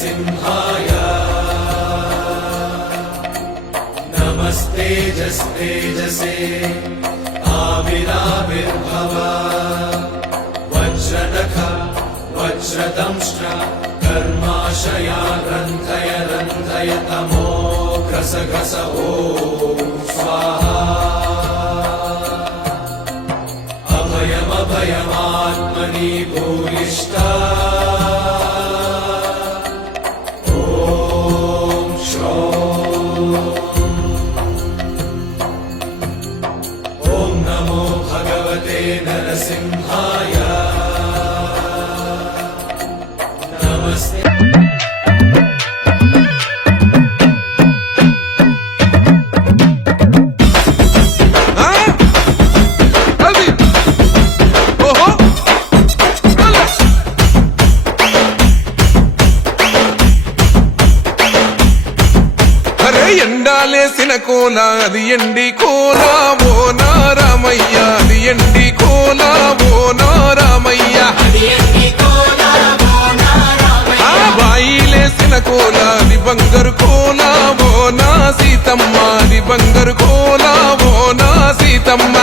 नरसिंहाय नमस्तेजस्तेजसे आविराविर्भव वज्रनख वज्रदंष्ट्र कर्माशया रन्धय रन्धय तमो घ्रस घ्रस ॐ स्वाहा अभयमभयमात्मनि भूयिष्ठा ॐ श्रौं ॐ नमो भगवते नरसिंहाय नमस्ते ఎండాలేసిన కోల అది ఎండి కోల ఓ నారామయ్య అది ఎండి కోల ఓ నారామయ్య ఆ బాయిలేసిన కోల అది బంగారు కోల ఓ నా సీతమ్మ అది బంగారు కోల ఓ నా సీతమ్మ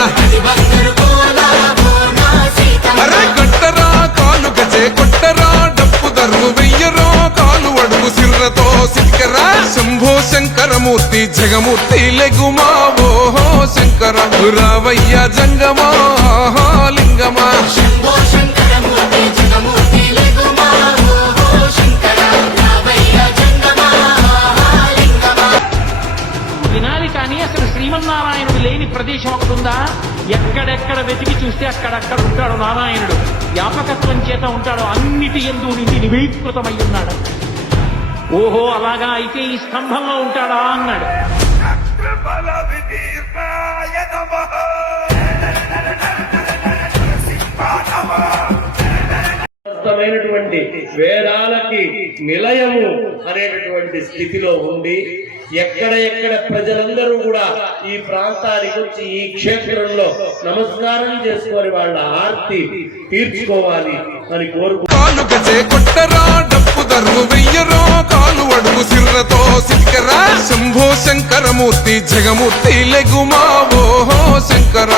అరే కట్టరా కాలు గజే కొట్టరా డప్పు దర్రు వెయ్యరో కాలు అడుగు సిర్రతో సిక్కరా శంభో శంకరమూర్తి జగమూర్తి లెగుమా ఓహో శంకర రావయ్య జంగమా లింగమా శంభో శంకరమూర్తి జగమూర్తి లెగుమా ఓహో శంకర రావయ్య జంగమా లింగమా. వినాలి కానీ అసలు శ్రీమన్నారాయణుడు లేని ప్రదేశం ఒకటి ఉందా? ఎక్కడెక్కడ వెతికి చూస్తే అక్కడక్కడ ఉంటాడు నారాయణుడు. వ్యాపకత్వం చేత ఉంటాడు, అన్నిటి యందు నిండి నివేకృతమై ఉన్నాడు. ఓహో అలాగా అయితే ఈ స్తంభంలో ఉంటాడా అన్నాడు. వేదాలకి నిలయము అనేటటువంటి స్థితిలో ఉండి ఎక్కడ ప్రజలందరూ కూడా ఈ ప్రాంతానికి వచ్చి ఈ క్షేత్రంలో నమస్కారం చేసుకొని వాళ్ళ ఆర్తి తీర్చుకోవాలి అని కొట్టరా డప్పు దర్రు వెయ్యరో కాలు అడుగు సిర్రతో సిక్కరా శంభో శంకరమూర్తి జగమూర్తి లెగుమా ఓహో శంకర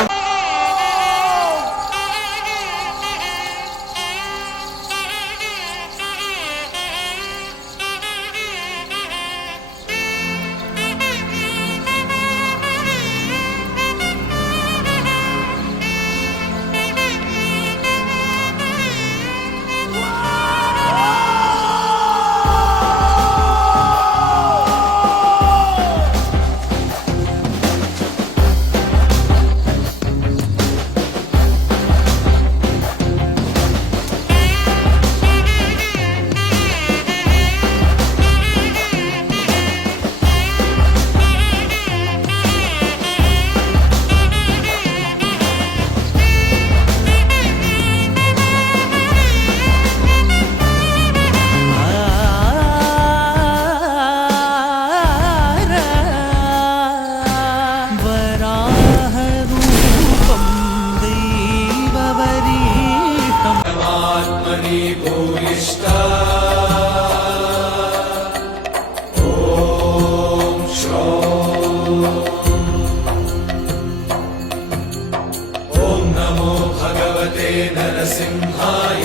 नरसिंहाय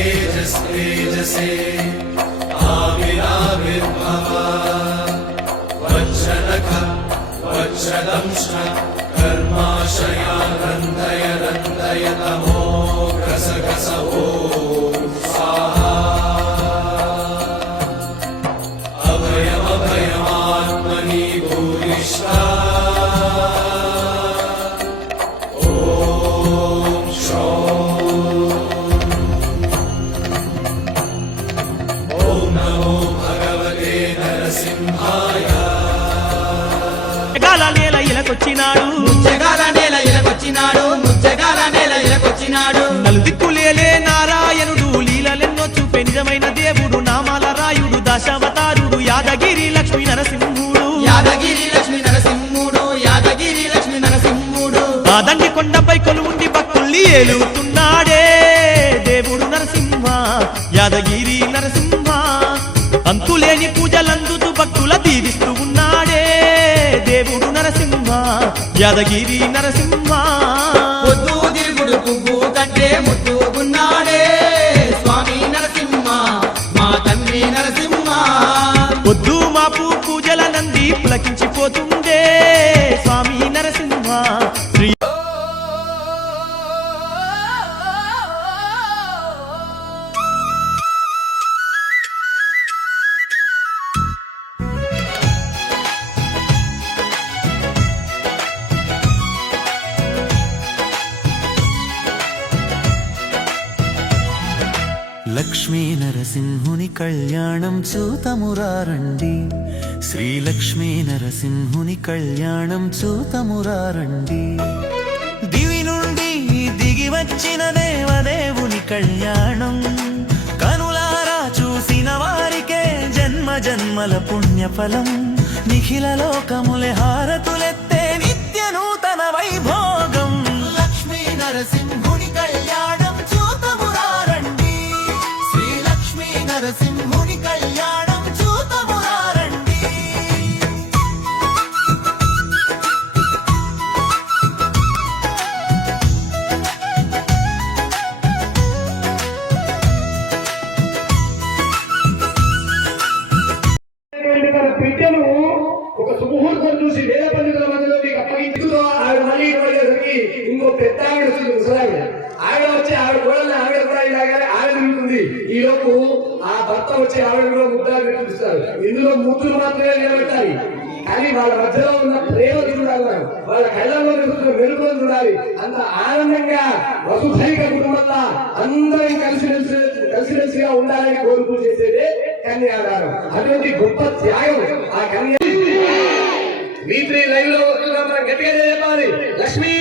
नमस्तेजस्तेजसे आविराविर्भव वज्रनख वज्रदंष्ट्र कर्माशया रन्धय रन्धय तमो घ्रस घ्रस ॐ स्वाहा अभयमभयमात्मनि भूयिष्ठा నలుదిక్కులేలే నారాయణుడు లీలలెన్నో చూపే నిజమైన దేవుడు నామాల రాయుడు దశావతారుడు యాదగిరి లక్ష్మీ నరసింహుడు యాదగిరి లక్ష్మీ నరసింహుడు యాదగిరి లక్ష్మీ నరసింహుడు ఆ దండి కొండపై కొలువుండి భక్తుల్ని ఏలుతున్నాడే దేవుడు నరసింహుడు. యాదగిరి నరసింహ పొద్దు తిరుగుడు పువ్వు కంటే ముద్దుగున్నాడే స్వామి నరసింహ మా తండ్రి నరసింహ పొద్దు మాపు పూజల నంది పులకించిపోతుండే స్వామి నరసింహ శ్రీ లక్ష్మీ నరసింహుని కళ్యాణం చూతమురారండి శ్రీ లక్ష్మీ నరసింహుని కళ్యాణం చూతమురారండి దివి నుండి దిగి వచ్చిన దేవదేవుని కళ్యాణం కనులారా చూసిన వారికే జన్మ జన్మల పుణ్యఫలం నిఖిల లోకములే హారతులెత్తే నిత్య నూతన వైభోగం లక్ష్మీ నరసింహుని కళ్యాణం చూతమురారండి శ్రీ లక్ష్మీ నరసింహుని కళ్యాణం చూతమురారండి తన బిడ్డను ఒక సుముహూర్తం చూసి వేద పండితుల మధ్యలో మీకు అప్పగించుతో ఆవిడ మళ్ళీ పడేసరికి ఇంకో పెద్ద ఆవిడ వస్తుంది ముసలావిడ ఆవిడ వచ్చి ఆవిడ కూడా ఆవిడ కూడా ఇలాగానే ఆవిడ తిరుగుతుంది ఈ లోపు ఆ భర్త వచ్చి ఆవిడ కూడా ముద్దాలు పెట్టిస్తారు ఇందులో ముద్దులు మాత్రమే నిలబెట్టాలి కానీ వాళ్ళ మధ్యలో ఉన్న ప్రేమ చూడాలి వాళ్ళ కళ్ళలో నిలుస్తున్న వెలుగులు చూడాలి అంత ఆనందంగా వసుధైక కుటుంబంలో అందరం కలిసిమెలిసిగా ఉండాలని కోరుకు చేసేదే కన్యాదానం అటువంటి గొప్ప త్యాగం ఆ కన్య V3 లైవ్ లో వస్తున్నా మనం గట్టిగా చెప్పాలి లక్ష్మీ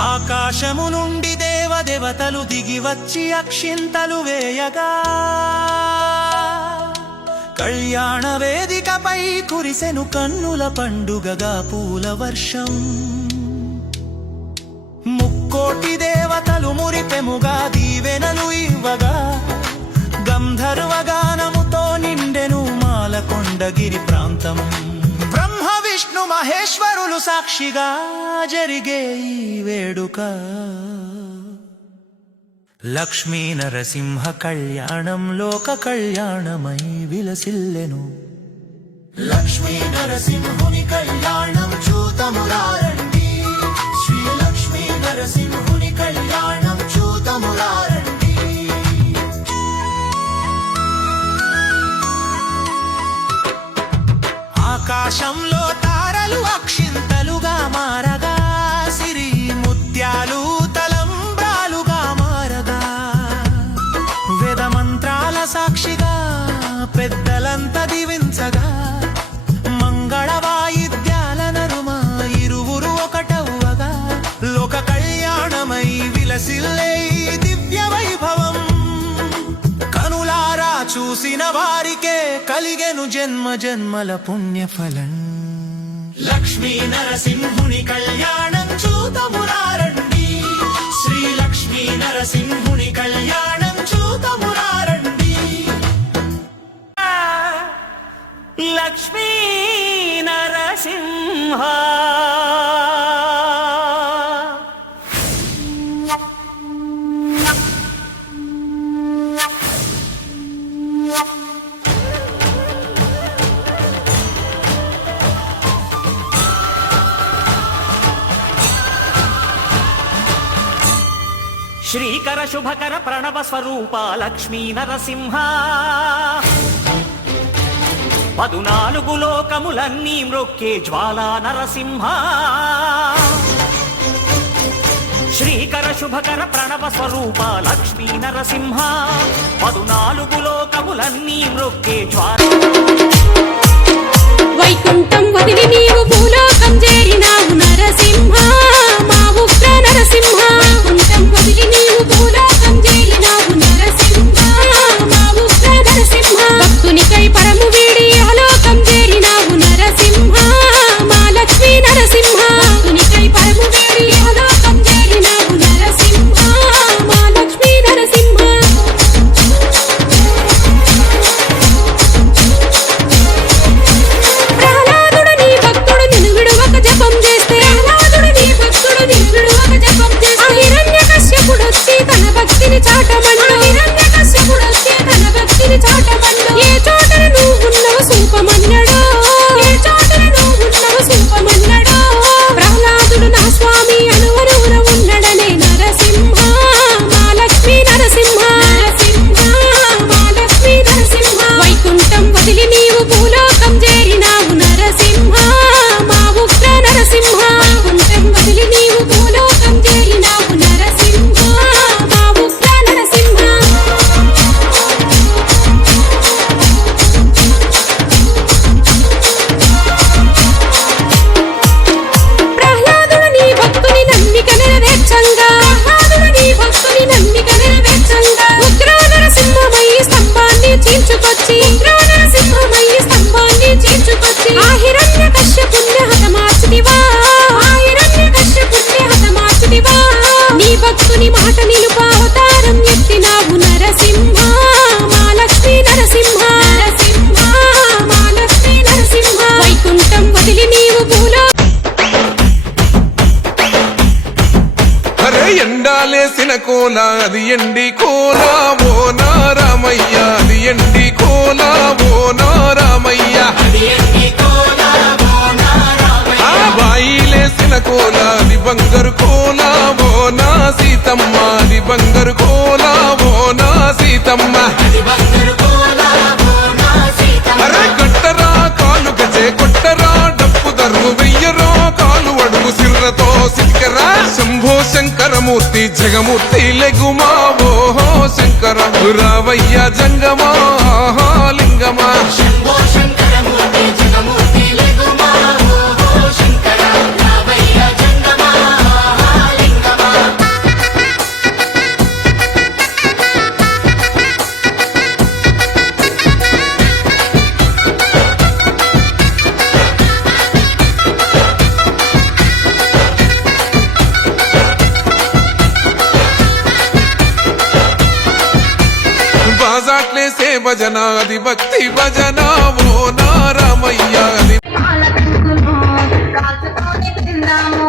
ఆకాశము నుండి దేవదేవతలు దిగి వచ్చి అక్షింతలు వేయగా కళ్యాణ వేదికపై కురిసెను కన్నుల పండుగగా పూల వర్షం ముక్కోటి దేవతలు మురిపెముగా దీవెనలు ఇవ్వగా గంధర్వ గానముతో నిండెను మాలకొండగిరి ప్రాంతం బ్రహ్మ విష్ణు మహేశ్వరులు సాక్షిగా జరిగే ఈ వేడుక లక్ష్మీ నరసింహ కళ్యాణం లోక కళ్యాణమై విలసిల్లెను లక్ష్మీ నరసింహుని కళ్యాణం చూతమురారండి శ్రీ లక్ష్మీ నరసింహుని కళ్యాణం చూతమురారండి ఆకాశంలో తారలు అక్షింతలుగా మారగా సిరి ముత్యాలు తలంబ్రాలుగా మారగా వేద మంత్రాల సాక్షిగా పెద్దలంతా దీవించగా మంగళ వాయిద్యాల నరుమ ఇరువురు ఒకటవ్వగా లోక కళ్యాణమై విలసిల్లే ఈ దివ్య వైభవం కనులారా చూసిన వారికే కలిగెను జన్మ జన్మల పుణ్యఫలం లక్ష్మీ నరసింహుని కళ్యాణం చూతమురారండి శ్రీ లక్ష్మీ నరసింహుని కళ్యాణం చూతమురారండి లక్ష్మీ నరసింహ శ్రీకర శుభకర ప్రణవ స్వరూప లక్ష్మీ నరసింహ 14 లోకములన్నీ మ్రొక్కే జ్వాలా నరసింహ శ్రీకర శుభకర ప్రణవ స్వరూప లక్ష్మీ నరసింహ 14 లోకములన్నీ మృక్కే జ్వాల వైకుంఠం వదిలి నీవు భూలోకం చేరినావు నరసింహ మా ఉగ్ర నరసింహ వైకుంఠం వదిలి నీవు భూలోకం చేరినావు నరసింహ మా ఉగ్ర నరసింహ భక్తునికై పరము వీడి అలోకం చేరినావు నరసింహ మా లక్ష్మీ నరసింహ భక్తునికై పరము వీడి అలోకం చేరినావు నరసింహ మా లక్ష్మీ నరసింహ ప్రహ్లాదుడు నీ భక్తుడు నిన్ను విడువక జపం చేస్తే హిరణ్యకశ్యపుడొచ్చి తన భక్తిని చాటమన్ను ఏ చోటన నువ్వున్నవ సూపమన్నడో ప్రహ్లాదుడు నా స్వామి అనువనువున ఉన్నడనే నరసింహ మా లక్ష్మీ నరసింహ మా లక్ష్మీ నరసింహ వైకుంఠం వదిలి నీవు భూలోకం చేరినావు నరసింహ మా ఉగ్ర నరసింహ వైకుంఠం వదిలి నీవు భూలోకం చేరినావు నరసింహ మా ఉగ్ర నరసింహ ప్రహ్లాదుడు నీ భక్తుని నమ్మిక నెరవేర్చంగా ఉగ్ర నరసింహమయ్యి స్తంభాన్ని చీల్చుకొచ్చి ఆ హిరణ్యకశ్యపుణ్ణి హతమార్చుదివా నీ భక్తుని మాట నిలుప అవతారం ఎత్తినావు నరసింహ మా లక్ష్మీ నరసింహ మా లక్ష్మీ నరసింహ వైకుంఠం వదిలి నీవు భూలో అరే ఎండాలేసిన కోల అది ఎండి కోల ఓ నారామయ్య అది ఎండి కోల ఓ నారామయ్య ఆ బాయిలేసిన కోల అది బంగారు కోల ఓ నా సీతమ్మ అది బంగారు కోల ఓ నా సీతమ్మ అరే కట్టరా కాలు గజే కొట్టరా డప్పు దర్రు వెయ్యరో కాలు అడుగు సిర్రతో సిక్కరా శంభో శంకరమూర్తి జగమూర్తి లెగుమా ఓహో శంకర రావయ్య జంగమా లింగమా బాజాట్లేసే భజన అది భక్తి భజన ఓ నారామయ్య అది రాజుతోనే తిందాము